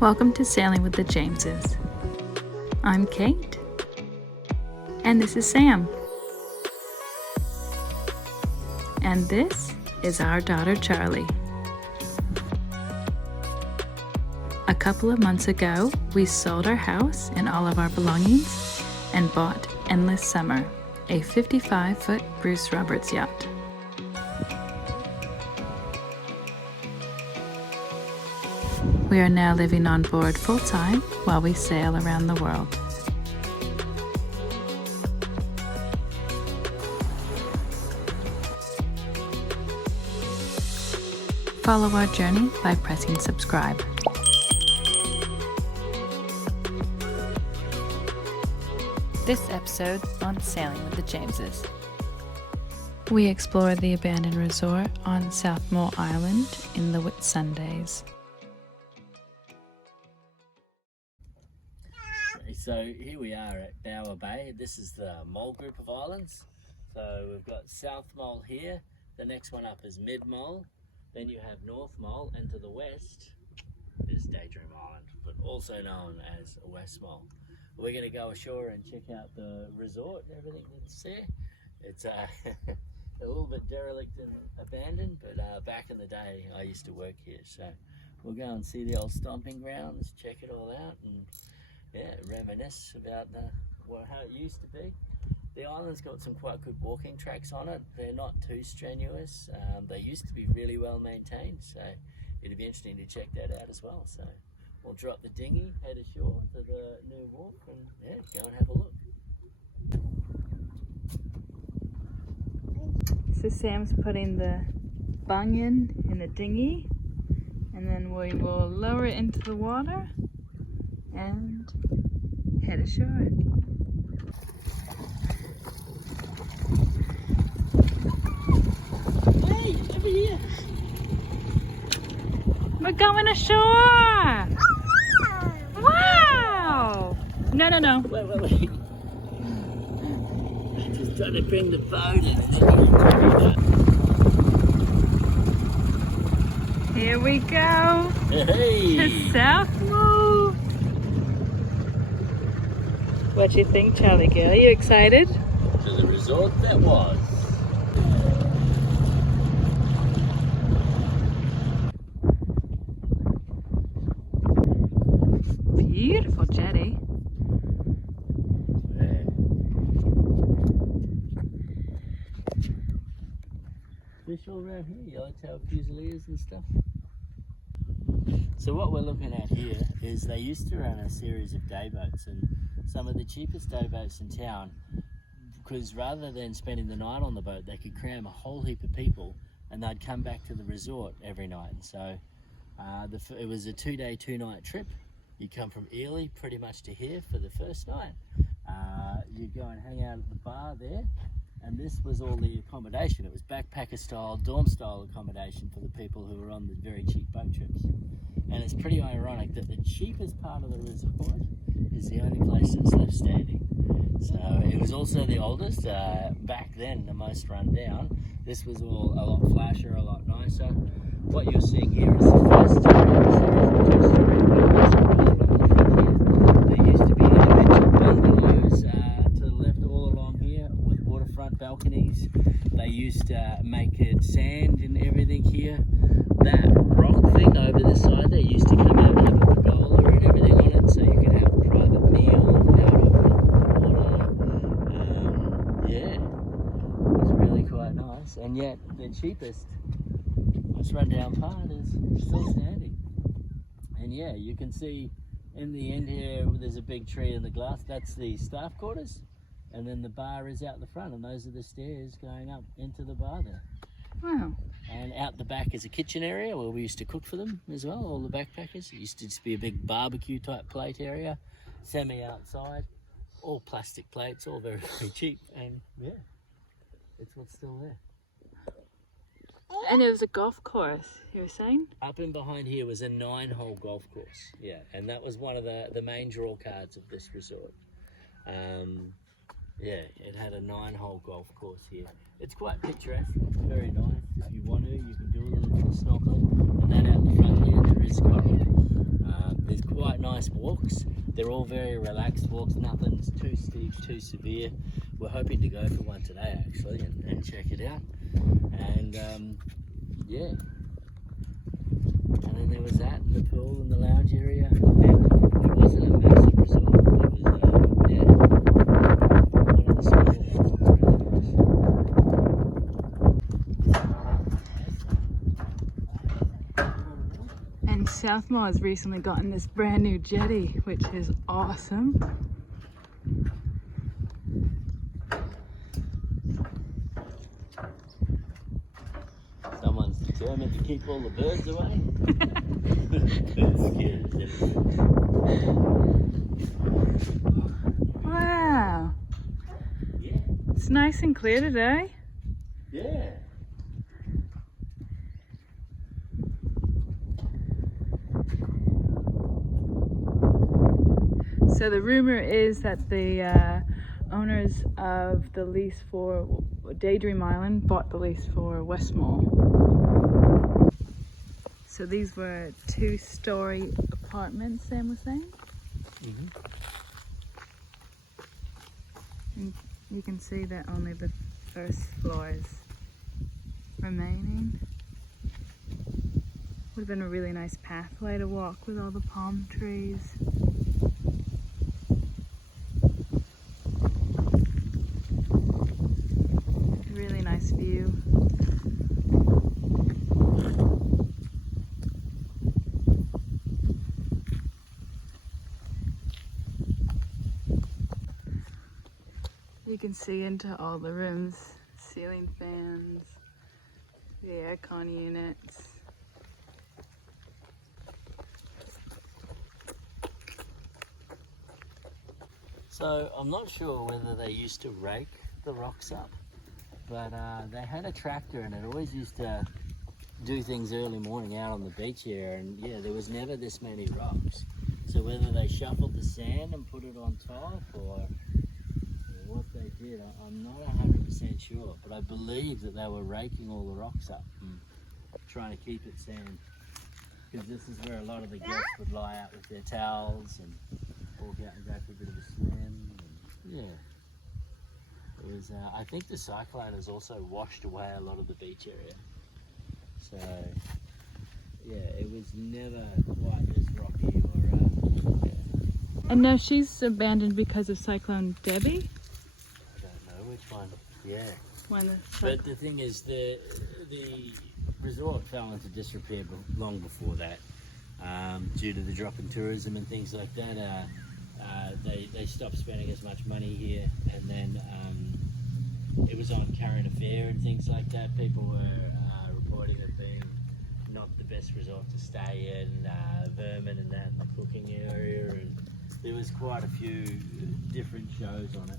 Welcome to Sailing with the Jameses. I'm Cait, and this is Sam. And this is our daughter Charlie. A couple of months ago, we sold our house and all of our belongings and bought Endless Summer, a 55-foot Bruce Roberts yacht. We are now living on board full-time while we sail around the world. Follow our journey by pressing subscribe. This episode on Sailing with the Jameses. We explore the abandoned resort on South Molle Island in the Whitsundays. So here we are at Bower Bay. This is the Molle group of islands. So we've got South Molle here. The next one up is Mid Molle. Then you have North Molle, and to the west is Daydream Island, but also known as West Molle. We're going to go ashore and check out the resort and everything that's there. It's a little bit derelict and abandoned, but back in the day I used to work here. So we'll go and see the old stomping grounds, check it all out, and reminisce about how it used to be. The island's got some quite good walking tracks on it. They're not too strenuous. They used to be really well maintained, so it'd be interesting to check that out as well. So we'll drop the dinghy, head ashore to the new walk, and go and have a look. So Sam's putting the bunion in the dinghy, and then we will lower it into the water and head ashore. Hey, over here! We're going ashore! Wow! No. Wait. I'm just trying to bring the boat in and then Here we go! hey! To South Molle! What do you think, Charlie girl? Are you excited? To the resort that was. Beautiful jetty. Yeah. Fish all around here, yellowtail fusiliers and stuff. So what we're looking at here is they used to run a series of day boats, and some of the cheapest day boats in town, because rather than spending the night on the boat, they could cram a whole heap of people and they'd come back to the resort every night. And so it was a 2-day, 2-night trip. You come from Ely pretty much to here for the first night. You go and hang out at the bar there, and this was all the accommodation. It was backpacker style, dorm style accommodation for the people who were on the very cheap boat trips. And it's pretty ironic that the cheapest part of the resort is the only place that's left standing. So it was also the oldest, back then the most run down. This was all a lot flashier, a lot nicer. What you're seeing here is the first There used to be individual bungalows to the left all along here with waterfront balconies. They used to make it sand and everything here. That rock thing over the side there used to come out and have a pergola and everything on it, so you could have a private meal out of the water. It was really quite nice, and yet the cheapest, most run-down part is still standing. And you can see in the end here, there's a big tree in the glass. That's the staff quarters, and then the bar is out the front, and those are the stairs going up into the bar there. Wow. And out the back is a kitchen area where we used to cook for them as well, all the backpackers. It used to just be a big barbecue type plate area, semi outside, all plastic plates, all very, very cheap. And it's what's still there. And it was a golf course, you were saying? Up and behind here was a 9-hole golf course. Yeah, and that was one of the main draw cards of this resort. It had a 9-hole golf course here. It's quite picturesque, it's very nice. If you want to, you can do a little bit of snorkeling. And then out the front here, there is coral. There's nice walks. They're all very relaxed walks, nothing's too steep, too severe. We're hoping to go for one today actually and check it out. And yeah. And then there was that, and the pool and the lounge area. And it wasn't a massive resort. It was, yeah, one of the smaller ones. And South Molle has recently gotten this brand new jetty, which is awesome. Someone's determined to keep all the birds away. That's scared, isn't it? Wow. Yeah. It's nice and clear today. Yeah. So the rumor is that the owners of the lease for Daydream Island bought the lease for West Molle. So these were 2-story apartments, Sam was saying. Mm-hmm. And you can see that only the first floor is remaining. Would have been a really nice pathway to walk with all the palm trees. Really nice view. You can see into all the rooms, ceiling fans, the aircon units. So I'm not sure whether they used to rake the rocks up, but they had a tractor and it always used to do things early morning out on the beach here, and yeah, there was never this many rocks. So whether they shuffled the sand and put it on top or what they did, I'm not 100% sure, but I believe that they were raking all the rocks up and trying to keep it sand, because this is where a lot of the guests would lie out with their towels and walk out and go for a bit of a swim. And yeah, it was. I think the cyclone has also washed away a lot of the beach area, so yeah, it was never quite as rocky or. Yeah. And now she's abandoned because of Cyclone Debbie. I don't know which one. Yeah. But the thing is, the resort fell into disrepair long before that, due to the drop in tourism and things like that. They stopped spending as much money here, and then it was on current affair and things like that. People were reporting it being not the best resort to stay in, vermin and that in the cooking area, and there was quite a few different shows on it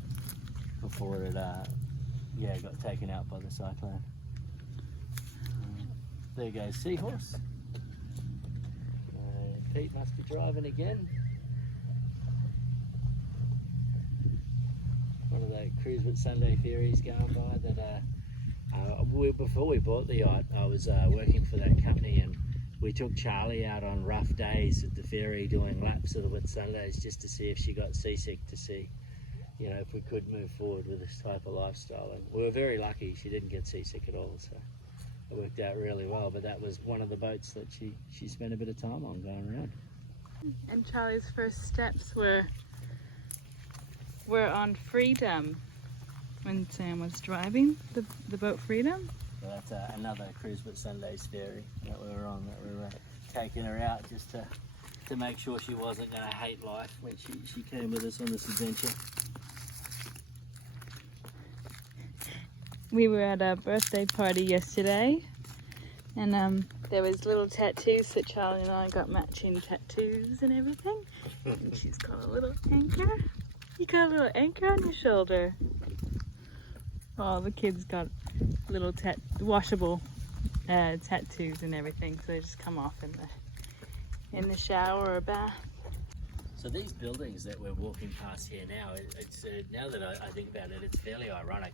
before it got taken out by the cyclone. There goes Seahorse. Pete must be driving again. One of the cruise with Sunday ferries going by that before we bought the yacht, I was working for that company, and we took Charlie out on rough days at the ferry doing laps of the Whit Sundays just to see if she got seasick, to see, you know, if we could move forward with this type of lifestyle. And we were very lucky, she didn't get seasick at all, so it worked out really well. But that was one of the boats that she spent a bit of time on going around. And Charlie's first steps were on Freedom when Sam was driving the boat Freedom. So that's another Cruise with Sundays ferry that we were on, that we were taking her out just to make sure she wasn't going to hate life when she came with us on this adventure. We were at a birthday party yesterday, and there was little tattoos, so Charlie and I got matching tattoos and everything. And she's got a little anchor. You got a little anchor on your shoulder. All the kids got little washable tattoos and everything, so they just come off in the shower or bath. So these buildings that we're walking past here now, it's now that I think about it, it's fairly ironic.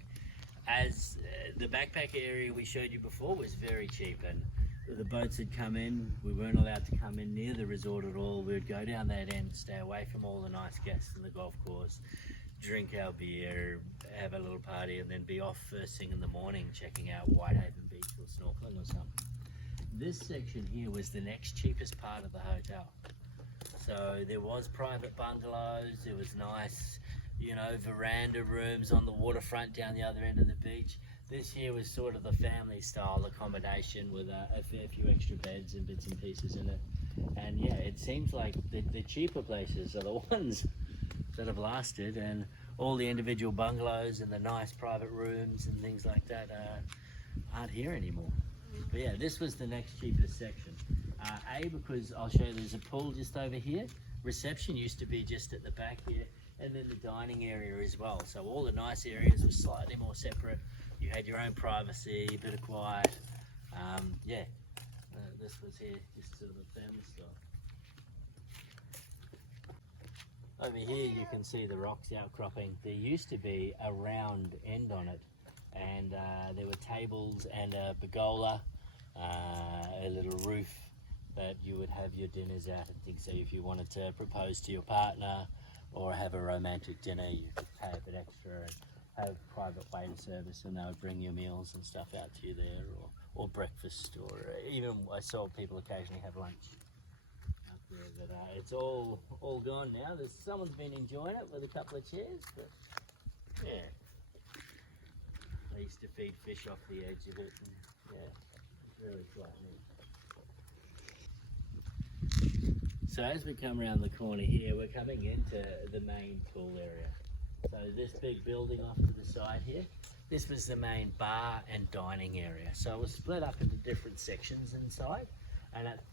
As the backpacker area we showed you before was very cheap, and the boats had come in, we weren't allowed to come in near the resort at all. We would go down that end, stay away from all the nice guests in the golf course, drink our beer, have a little party, and then be off first thing in the morning checking out Whitehaven Beach or snorkeling or something. This section here was the next cheapest part of the hotel. So there was private bungalows, there was nice, you know, veranda rooms on the waterfront down the other end of the beach. This here was sort of the family style accommodation with a fair few extra beds and bits and pieces in it. And yeah, it seems like the cheaper places are the ones that have lasted, and all the individual bungalows and the nice private rooms and things like that aren't here anymore. But yeah, this was the next cheapest section. Because I'll show you, there's a pool just over here. Reception used to be just at the back here, and then the dining area as well. So all the nice areas were slightly more separate. You had your own privacy, a bit of quiet. This was here, just sort of a family style. Over here you can see the rocks outcropping. There used to be a round end on it, and there were tables and a pergola, a little roof that you would have your dinners at and things. So if you wanted to propose to your partner or have a romantic dinner, you could pay a bit extra and have private waiter service, and they would bring your meals and stuff out to you there, or breakfast, or even I saw people occasionally have lunch up there. But it's all gone now. Someone's been enjoying it with a couple of chairs, but yeah. They used to feed fish off the edge of it, and yeah, it's really quite neat. So as we come around the corner here, we're coming into the main pool area. So this big building off to the side here, this was the main bar and dining area. So it was split up into different sections inside. And at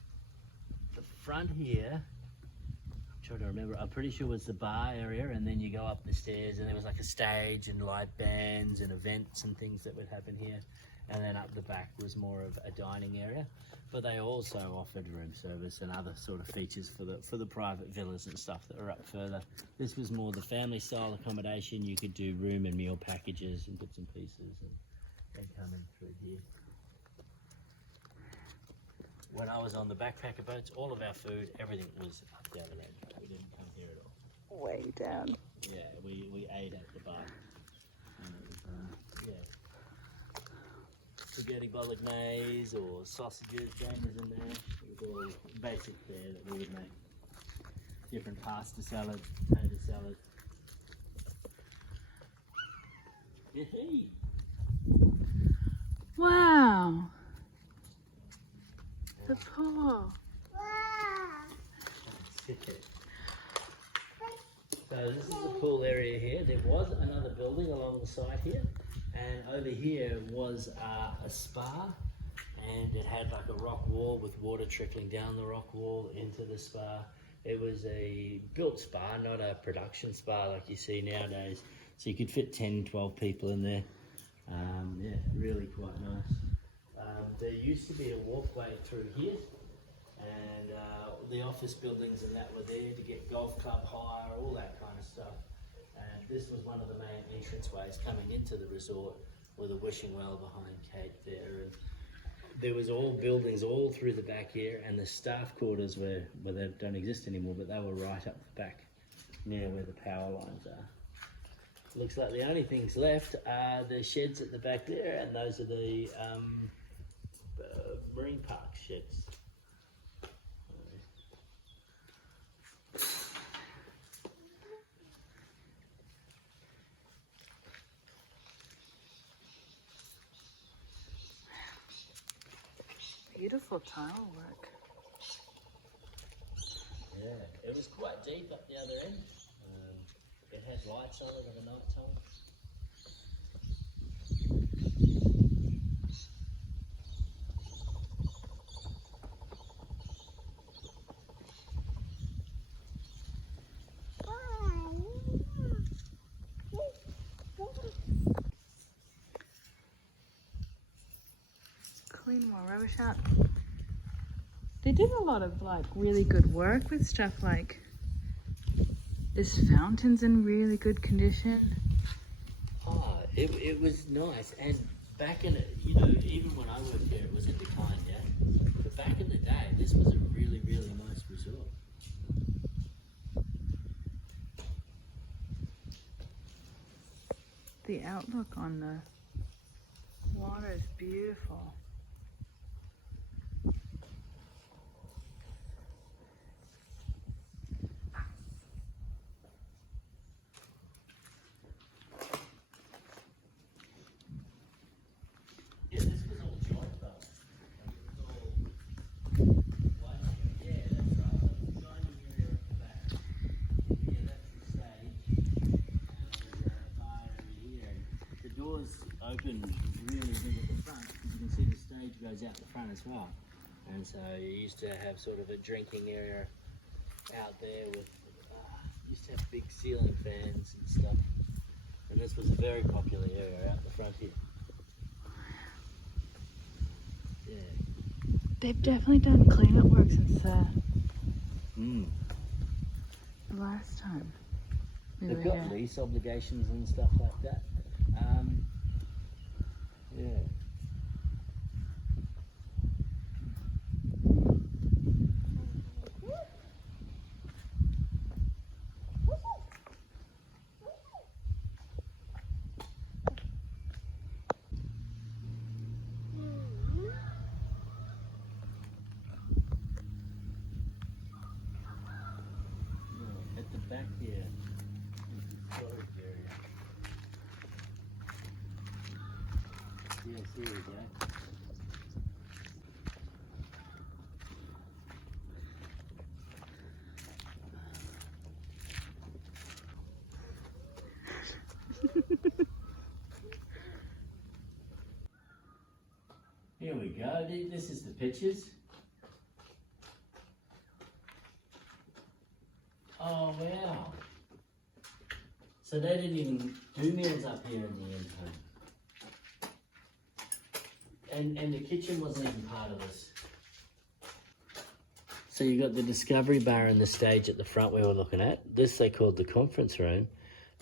the front here, I'm trying to remember, I'm pretty sure it was the bar area, and then you go up the stairs and there was like a stage and live bands and events and things that would happen here. And then up the back was more of a dining area, but they also offered room service and other sort of features for the private villas and stuff that were up further. This was more the family style accommodation. You could do room and meal packages and bits and pieces, and come in through here. When I was on the backpacker boats, all of our food, everything was up the other end. We didn't come here at all. Way down. Yeah, we ate at the bar. And it was, yeah. Spaghetti bolognese or sausages, jams in there. It was all basic there that we would make. Different pasta salad, potato salad. Yay! Wow. The pool. So this is the pool area here. There was another building along the side here. And over here was a spa, and it had like a rock wall with water trickling down the rock wall into the spa. It was a built spa, not a production spa like you see nowadays. So you could fit 10, 12 people in there. Yeah, really quite nice. There used to be a walkway through here, and the office buildings and that were there to get golf club hire, all that kind of stuff. And this was one of the main entranceways coming into the resort, with a wishing well behind Cait there. And there was all buildings all through the back here, and the staff quarters were, well, they don't exist anymore, but they were right up the back near where the power lines are. Looks like the only things left are the sheds at the back there, and those are the marine park sheds. Beautiful tile work. Yeah, it was quite deep up the other end. It had lights on it at night time. Clean more rubbish out. They did a lot of like really good work with stuff like this fountain's in really good condition. Oh, it was nice, and back in it, you know, even when I worked here, it was in decline, yeah. the outlook on the water is beautiful. Yeah, this was all joint though. Yeah, that's right. The dining area at the back. Yeah, that's the stage. And there's a bar over here. And the doors open really big at the front. You can see the stage goes out the front as well. And so you used to have sort of a drinking area out there with, used to have big ceiling fans and stuff. And this was a very popular area out the front here. Yeah. They've definitely done cleanup work since the last time we They've were got here. lease obligations and stuff like that. Yeah. At the back here is the storage area. Yes, here we go. Here we go. This is the pictures. Oh wow! So they didn't even do meals up here in the end home. And the kitchen wasn't even part of this. So you got the discovery bar and the stage at the front we were looking at. This they called the conference room.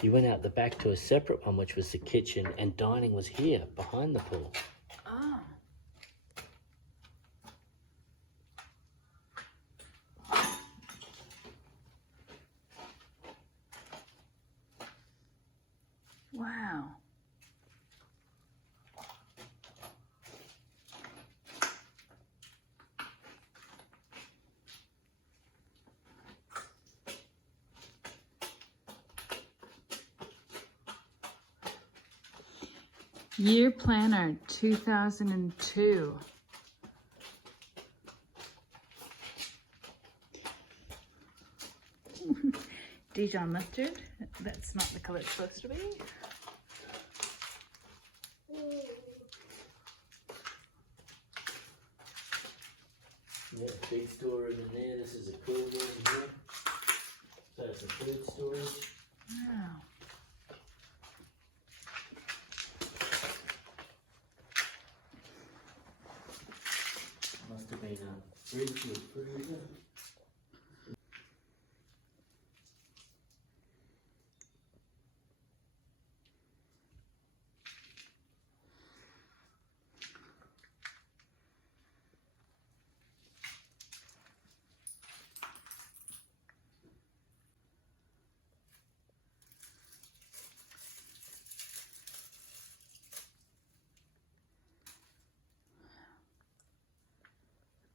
You went out the back to a separate one, which was the kitchen, and dining was here behind the pool. Oh. Wow. Year planner 2002. Dijon mustard. That's not the color it's supposed to be. Yeah, big storeroom in there. This is a cool room here. So it's a food storage. Wow. Must have been a fridge with freezer.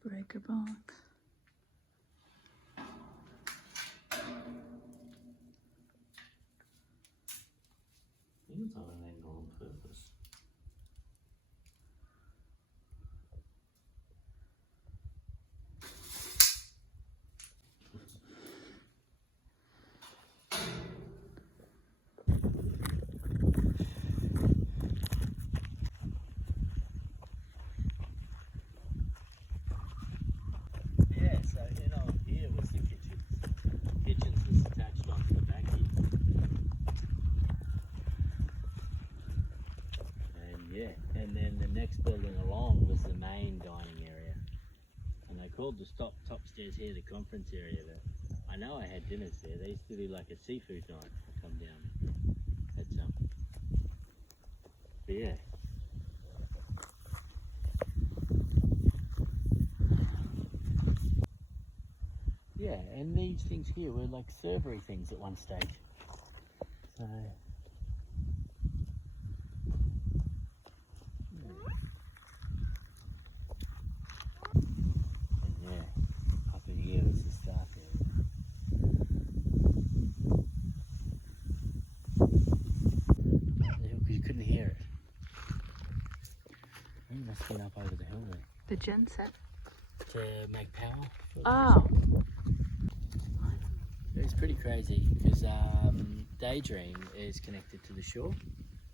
Breaker box. You thought an angle on purpose. Yeah, so you know here was the kitchen. Kitchens was attached onto the back here. And yeah, and then the next building along was the main dining area. And they called the top stairs here the conference area. But I know I had dinners there. They used to do like a seafood night. I come down, had some. But yeah. Yeah, and these things here were like servery things at one stage. So been up over the hill there. The genset. To make power. Oh. It's pretty crazy because Daydream is connected to the shore.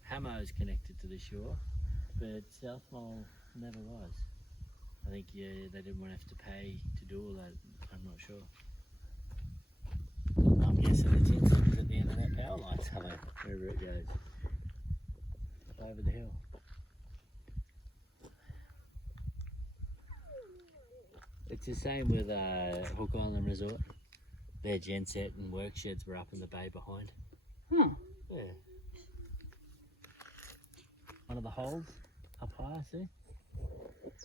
Hamo is connected to the shore, but South Molle never was. I think they didn't want to have to pay to do all that. I'm not sure. I'm guessing the genset is at the end of that power line somewhere, wherever it goes. Up over the hill. It's the same with Hook Island Resort. Their genset and work sheds were up in the bay behind. Hmm. Yeah. One of the holes up high, see?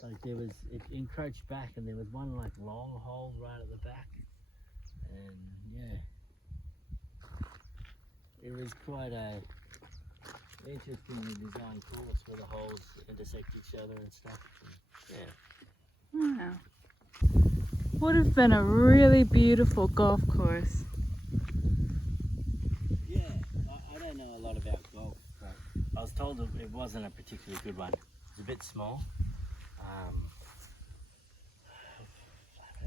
Like it encroached back and there was one like long hole right at the back. And yeah. It was quite a interestingly designed course where the holes intersect each other and stuff. And, yeah. Wow. Would have been a really beautiful golf course. Yeah, I don't know a lot about golf, but I was told it wasn't a particularly good one. It was a bit small.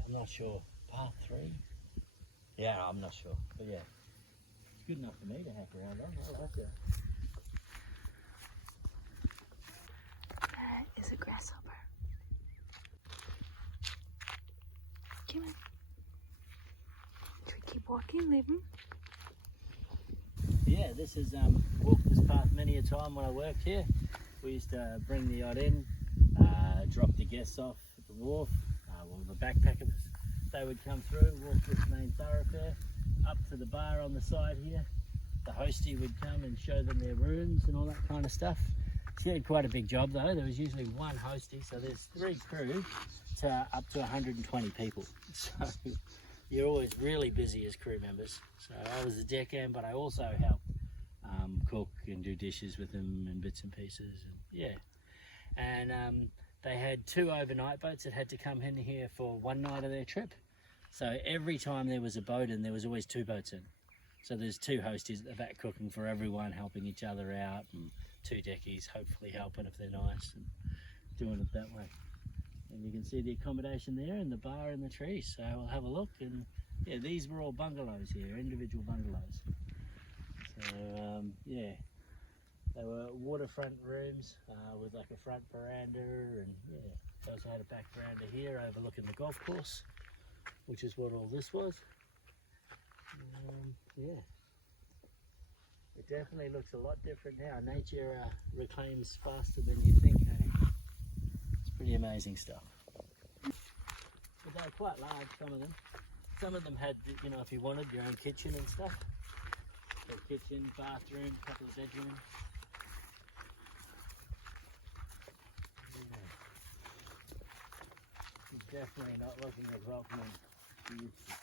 I'm not sure. Par 3? Yeah, I'm not sure. But yeah, it's good enough for me to hack around on. I like it. That is a grasshopper. Come on. Should we keep walking, leave him? Yeah, this is walked this path many a time when I worked here. We used to bring the yacht in, drop the guests off at the wharf. Well, the backpackers, they would come through, walk this main thoroughfare up to the bar on the side here. The hostie would come and show them their rooms and all that kind of stuff. She had quite a big job though. There was usually one hostie, so there's 3 crew to up to 120 people. So you're always really busy as crew members. So I was the deckhand, but I also helped cook and do dishes with them and bits and pieces. And yeah, and they had 2 overnight boats that had to come in here for one night of their trip. So every time there was a boat in, there was always 2 boats in. So there's 2 hosties at the back cooking for everyone, helping each other out, and 2 deckies hopefully helping if they're nice and doing it that way. And you can see the accommodation there and the bar in the trees. So we'll have a look. And yeah, these were all bungalows here, individual bungalows. So yeah, they were waterfront rooms with like a front veranda, and yeah, they also had a back veranda here overlooking the golf course, which is what all this was. Yeah, it definitely looks a lot different now. Nature reclaims faster than you think, hey? It's pretty amazing stuff. But they were quite large, some of them. Some of them had, you know, if you wanted, your own kitchen and stuff. So kitchen, bathroom, a couple of bedrooms. Yeah. It's definitely not looking as welcoming as you used to.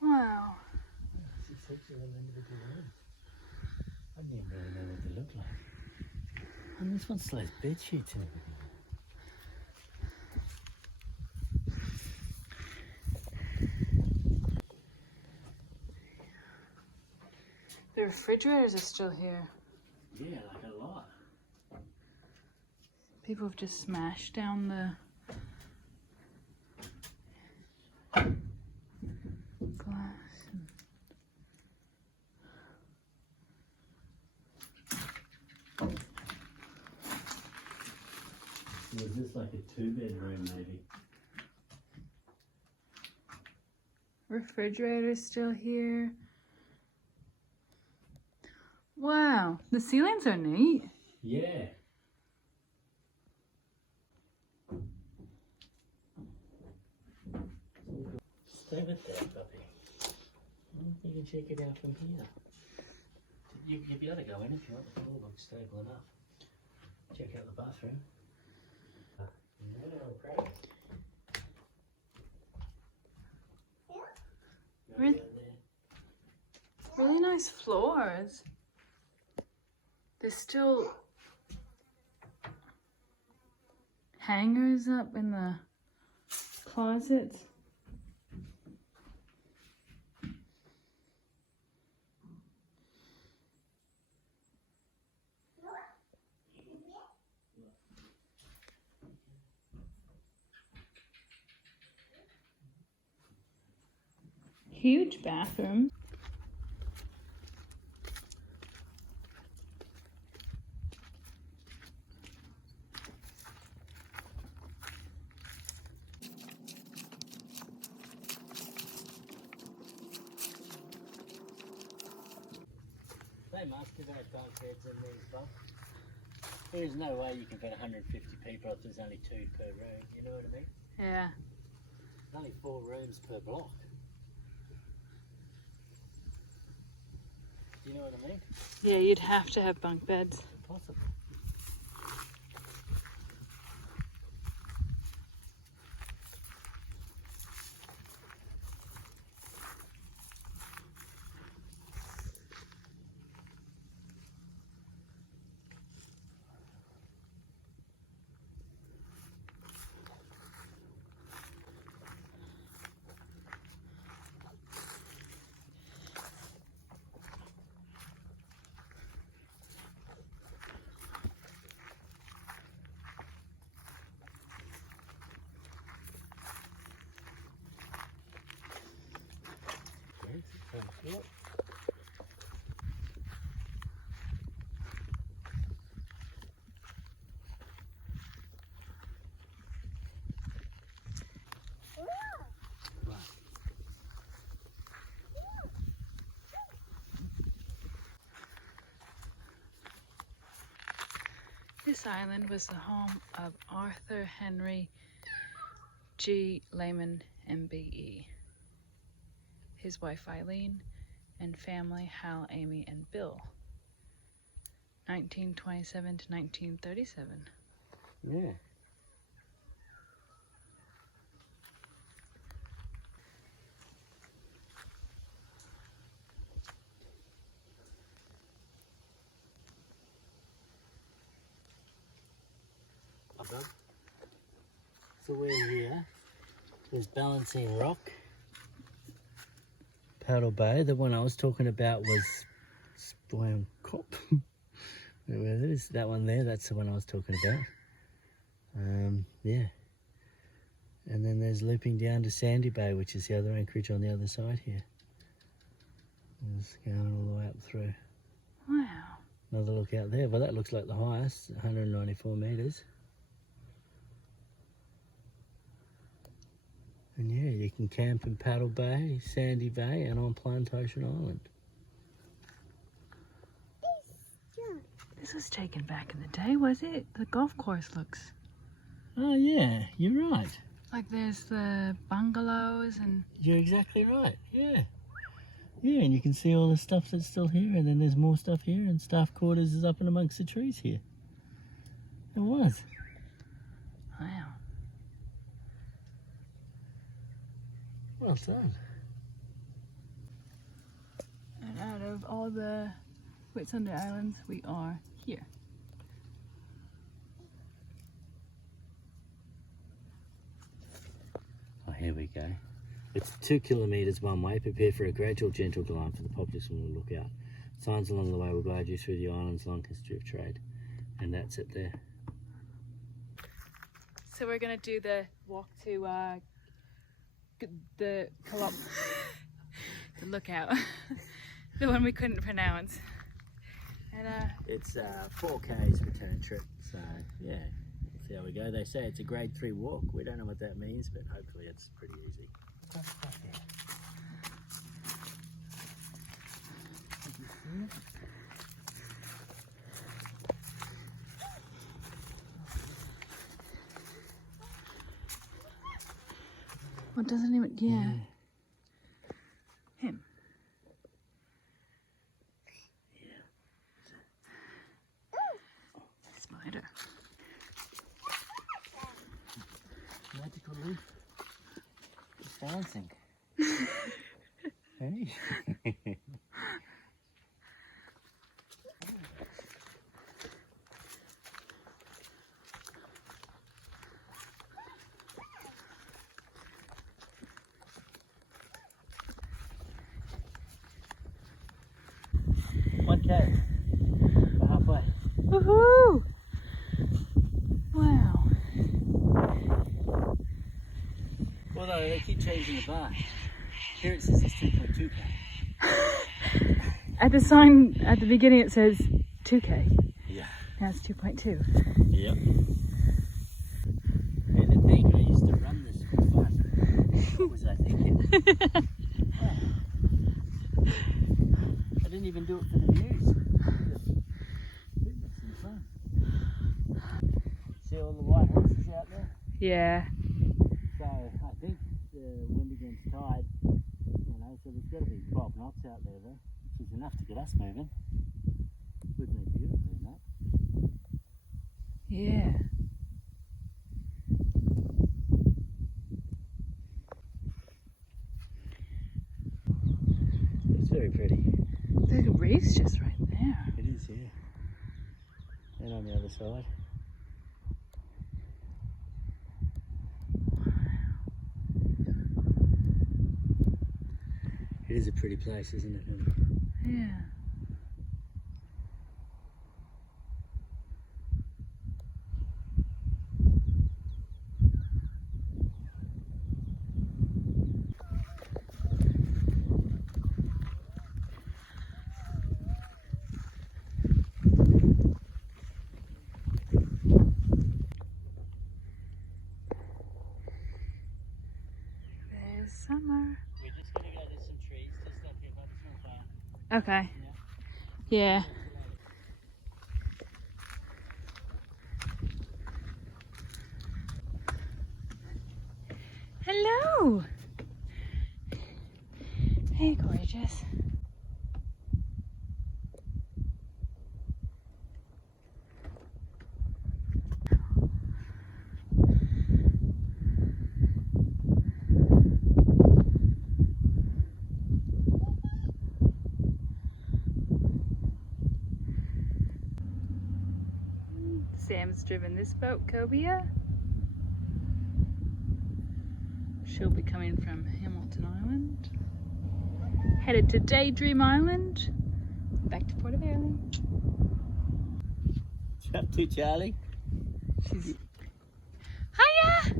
Wow. It's actually an individual room. I didn't even really know what they look like. And this one still has bed sheets and everything. The refrigerators are still here. Yeah, like a lot. People have just smashed down the glass. Was this like a 2-bedroom maybe? Refrigerator's still here. Wow, the ceilings are neat. Yeah. Some Stay with that, puppy. You can check it out from here. You'll be able to go in if you want. The floor looks stable enough. Check out the bathroom. Really nice floors. There's still hangers up in the closets. Huge bathroom. They must have had bunk beds in these bunks. There's no way you can fit 150 people if there's only 2 per room, you know what I mean? Yeah. There's only 4 rooms per block. Do you know what I mean? Yeah, you'd have to have bunk beds. Possible. Yep. This island was the home of Arthur Henry G. Lehman, MBE, his wife Eileen, and family Hal, Amy, and Bill. 1927 to 1937. Yeah. So we're here. There's Balancing Rock. Paddle Bay. The one I was talking about was Spoil Cop. Where it is, that one there, that's the one I was talking about. Yeah. And then there's looping down to Sandy Bay, which is the other anchorage on the other side here. It's going all the way up through. Wow. Another look out there. Well, that looks like the highest, 194 metres. And yeah, you can camp in Paddle Bay, Sandy Bay, and on Plantation Island. This was taken back in the day, was it? The golf course looks. Oh yeah, you're right. Like there's the bungalows and... You're exactly right, yeah. Yeah, and you can see all the stuff that's still here, and then there's more stuff here, and staff quarters is up and amongst the trees here. It was. Wow. Well done. And out of all the Whitsunday Islands, we are here. Oh, here we go. It's 2 kilometres one way. Prepare for a gradual, gentle climb for the populace will look out. Signs along the way will guide you through the island's long history of trade. And that's it there. So we're going to do the walk to the lookout. The one we couldn't pronounce. And it's 4 Ks return trip, so yeah, see how we go. They say it's a grade 3 walk. We don't know what that means, but hopefully it's pretty easy. Well, doesn't even, yeah. balancing. Hey. Okay, we're halfway. Woohoo! Wow. Although they keep changing the bar. Here it says it's 2.2K. At the sign at the beginning it says 2K. Yeah. Now it's 2.2. Yep. And I think I used to run this for fun. What was I thinking? Wow. I didn't even do it for the views. Fitness and fun. See all the white horses out there? Yeah. So I think the wind against tide, you know, so there's got to be 12 knots out there though, which is enough to get us moving. We've been beautifully in that. Yeah. It's very pretty. There's a reef's just right there. It is, yeah. And on the other side. It is a pretty place, isn't it, honey? Yeah. There's summer. We're just going to go to some trees to stop here, but it's not far. Okay. Yeah. Hello. Hey, gorgeous. Sam's driven this boat, Cobia. She'll be coming from Hamilton Island. Headed to Daydream Island. Back to Port of Airlie. What's up to, Charlie? She's... Hiya!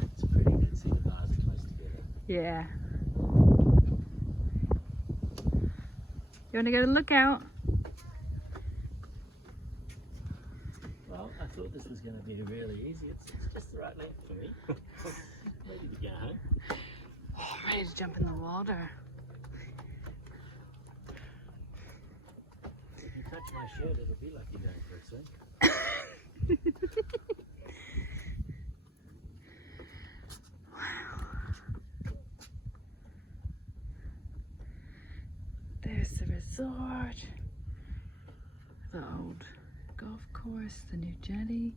It's pretty good to see the bars are close together. Yeah. You want to go to Lookout? Well, I thought this was going to be really easy. It's just the right length for me. Ready to go home. Oh, I'm ready to jump in the water. If you touch my shirt, it'll be like you're going for a swim. There's the resort, the old golf course, the new jetty.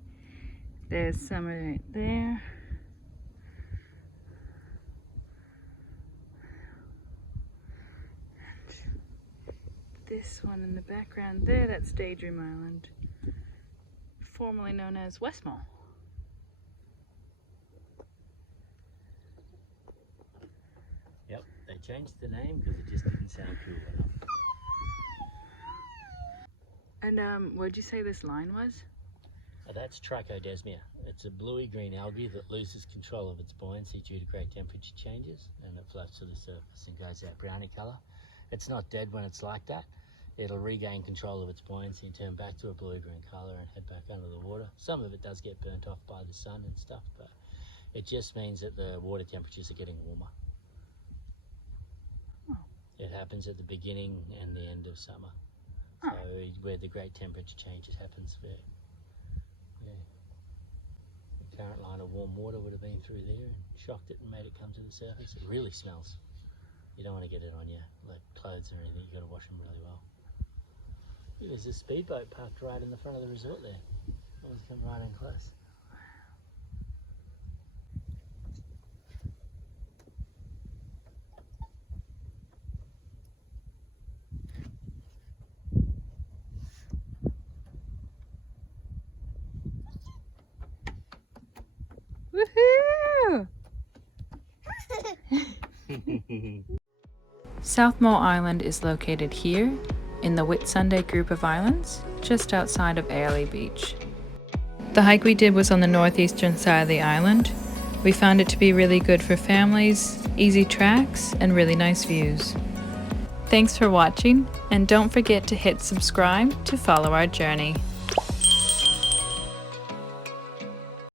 There's summer right there. And this one in the background there, that's Daydream Island, formerly known as West Molle. Yep, they changed the name because it just didn't sound cool enough. And what'd you say this line was? That's Trichodesmia. It's a bluey-green algae that loses control of its buoyancy due to great temperature changes, and it floats to the surface and goes that browny colour. It's not dead when it's like that. It'll regain control of its buoyancy and turn back to a blue-green colour and head back under the water. Some of it does get burnt off by the sun and stuff, but it just means that the water temperatures are getting warmer. Oh. It happens at the beginning and the end of summer. So where the great temperature changes happens there. Yeah. The current line of warm water would have been through there and shocked it and made it come to the surface. It really smells. You don't want to get it on your like clothes or anything. You've got to wash them really well. There's a speedboat parked right in the front of the resort there. Let's come right in close. South Molle Island is located here in the Whitsunday group of islands, just outside of Airlie Beach. The hike we did was on the northeastern side of the island. We found it to be really good for families, easy tracks, and really nice views. Thanks for watching, and don't forget to hit subscribe to follow our journey.